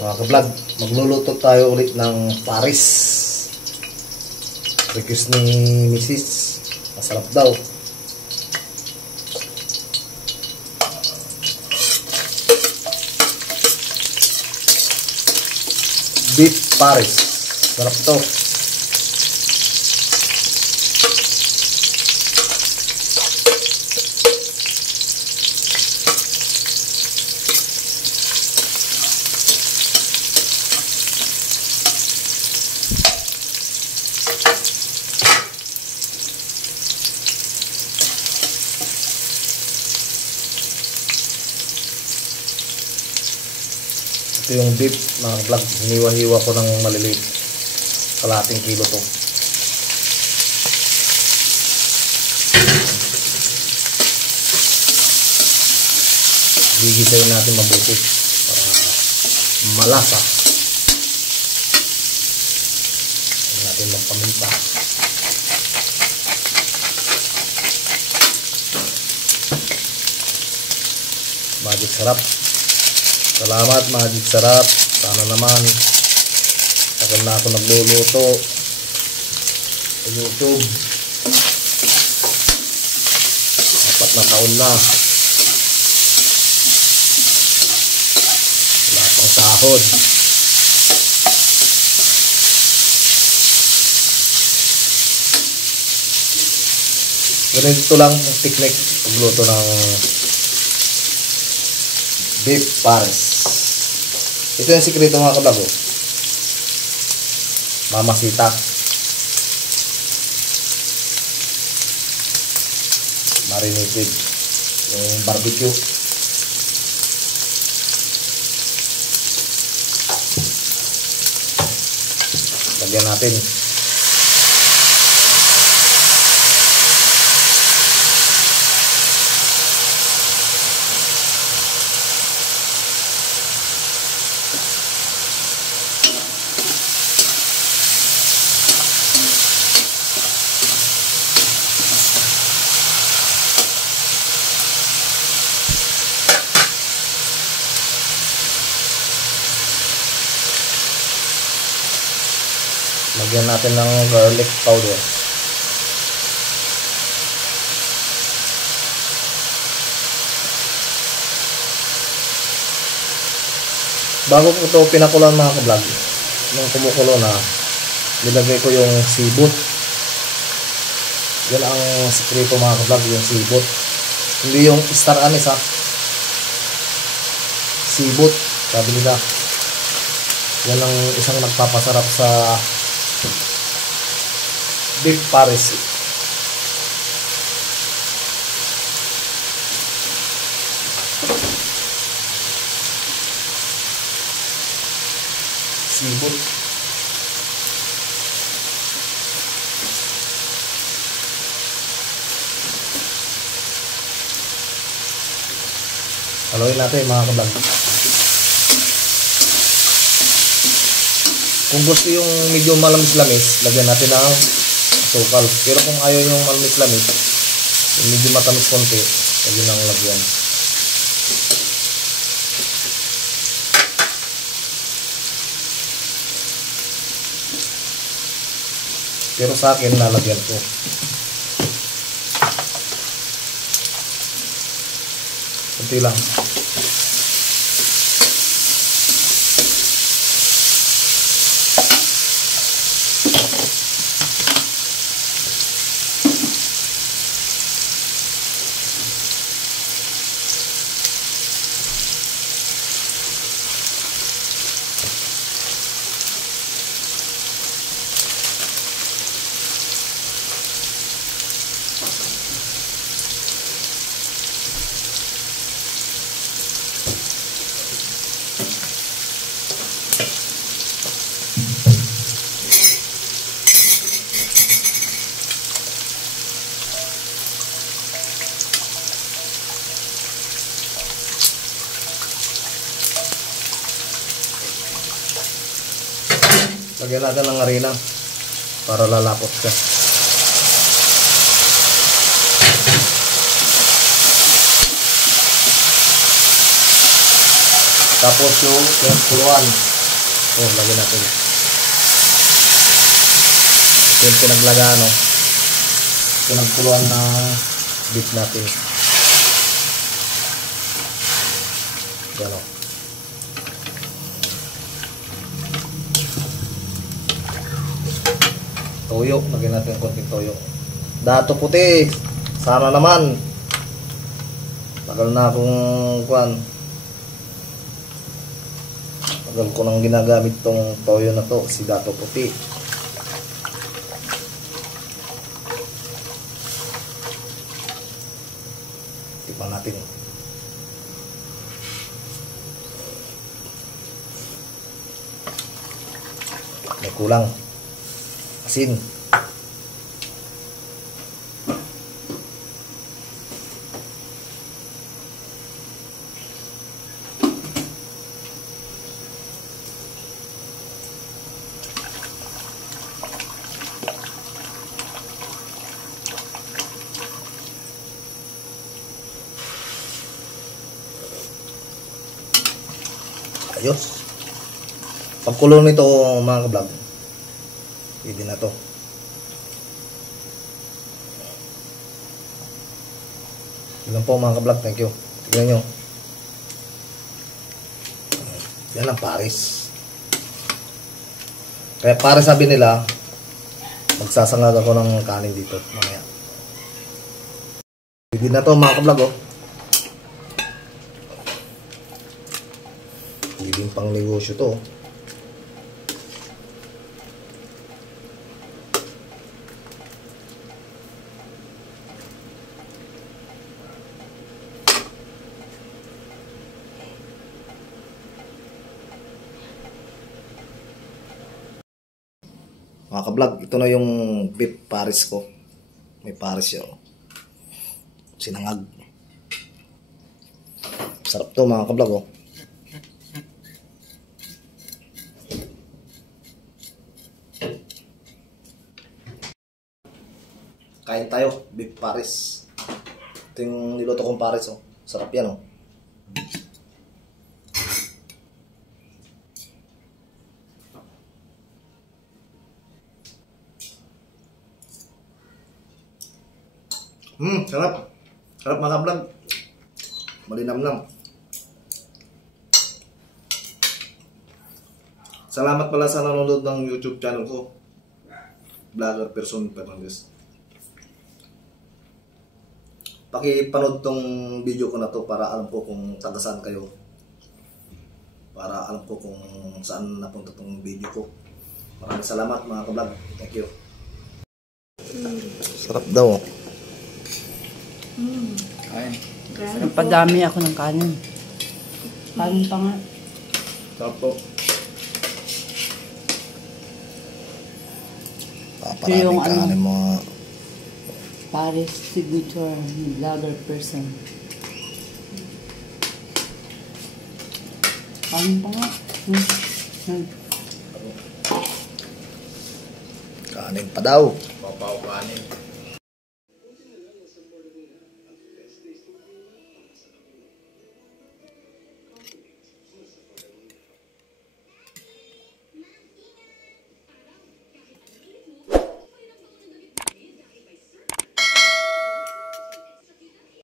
Mga ka-vlog, magluluto tayo ulit ng pares. Request ni Mrs. Masarap daw. Beef pares. Sarap to. Ito yung beef, mga vlog. Hiniwa-hiwa ko ng maliliit. Kalahating kilo to. Gigisayin natin mabuti para malasa. Huwag natin magpaminta. Magic sarap. Salamat, Magic Sarap. Sana naman. Tagal na ako nagluluto sa YouTube. 4 na taon na. Wala pang sahod. Ganito lang ang technique pagluto ng beef pares. Ito yung sikreto, mga kabago. Mamasita. Marinated yung barbecue. Lagyan natin. Lagyan natin ng garlic powder. Bago ko ito pinakulan, mga ka-vlog, nung kumukulo na, nilagay ko yung sibot. Yan ang sikreto, mga ka-vlog, yung sibot. Hindi yung star anise, ha. Sibot, sabi nila. Yan ang isang nagpapasarap sa beef pares. Sibot. Haluin natin, mga kablog. Kung gusto yung medyo malamis-lamis, lagyan natin ng asukal. Pero kung ayaw yung malamis-lamis, yung medyo matamis konti, lagyan ng lagyan. Pero sa akin, nalagyan ko. Kunti lang. Lagyan natin ng harina para lalapot siya. Tapos yung kuluan. Oh, lagyan natin. Ito yung pinaglagaan, no? Pinagkuluan ng beef natin. Yan, no? Toyo, lagyan natin konting toyo. Dato puti. Sana naman. Tagal na akong kuan. Tagal ko nang ginagamit tong toyo na to, si dato puti. Tikman natin. May kulang. Asin. Ayos. Pagkulo nito mga ka-vlog, pwede na to. Yun lang po mga ka-vlog. Thank you. Tignan nyo. Yan ang Paris. Kaya Paris sabi nila, magsasangag ako ng kanin dito mamaya. Pwede na to mga ka-vlog, oh. Pwede pang negosyo to. Mga ka-vlog, ito na yung beef Paris ko. May Paris yun. Sinangag. Sarap to mga ka-vlog, oh. Kain tayo, beef Paris. Ito yung niluto kong Paris, oh. Sarap yan, oh. Sarap. Sarap mga ka-vlog. Malinamnam. Salamat pala sa nanonood ng YouTube channel ko. Vlogger Person Fernandez. Pakipanood tong video ko na to para alam ko kung taga saan kayo. Para alam ko kung saan napunta tong video ko. Maraming salamat mga ka-vlog. Thank you. Sarap daw. Padami ako ng kanin. Kanin pa nga. Sarap po. Ito yung kanin mo. Paris signature vlogger person. Kanin pa nga. Kanin pa daw. Papaw kanin.